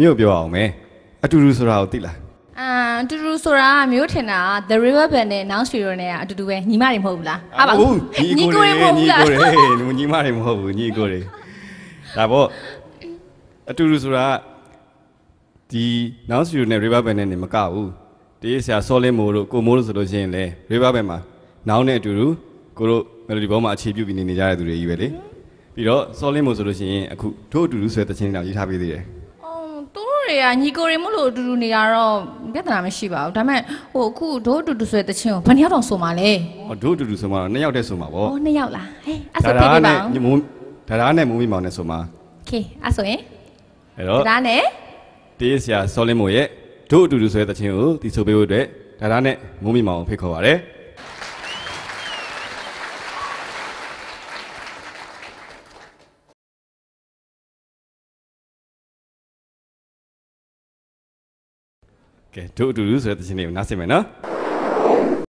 မျိုးပြောအောင်မယ်အတူတူဆိုတာကိုသိလားအတူတူဆိုတာမျိုးထင်တာ The River Band နဲ့ Now Studio နဲ့အတူတူပဲညီမတွေမဟုတ်ဘူးလားဟုတ်ပါဘူးညီကိုတွေမဟုတ်ဘူးလားညီမတွေမဟုတ်ဘူးညီကိုတွေဒါပေါ့အတူတူဆိုတာဒီ Now Studio နဲ့ River Band နဲ့နေမကဘူးဒီဆရာစောလင်းမိုးတို့ကိုမိုးတို့ဆိုလို့ရှိရင်လေ River Band မှာ Now နဲ့အတူတူကိုတို့ Melody ဘောမှာအခြေပြုပြီးနေကြတဲ့သူတွေကြီးပဲလေပြီးတော့စောလင်းမိုးဆိုလို့ရှိရင်အခုတို့အတူတူဆွဲတဲ့ချင်းတောင်ရေးထားပေးသေးတယ်တွေကညီကိုတွေမို့လို့အတူတူနေကြတော့ပြဿနာမရှိပါဘူးဒါပေမဲ့ဟိုအခုဒို့အတူတူဆိုတဲ့တချင်းကိုဘယ်နှယောက်တောင်ဆိုမှာလဲဒို့အတူတူဆိုမှာတော့2ယောက်တည်းဆိုမှာပေါ့2ယောက်လားဟဲ့အဲ့ဆိုပြေးပါအောင်ဒါနဲ့မိုးမိမောင်နဲ့ဆိုမှာโอเคအဲ့ဆိုရင်အဲ့တော့ဒါနဲ့တေးဆရာစောလင်းမိုးရဲ့ဒို့အတူတူဆိုတဲ့တချင်းကိုဒီဆိုပေးဖို့အတွက်ဒါနဲ့မိုးမိမောင်ကိုဖိတ်ခေါ်ပါတယ်ကဲတို့အတူတူဆိုတဲ့တခြင်းလေးကိုနားဆင်မယ်နော်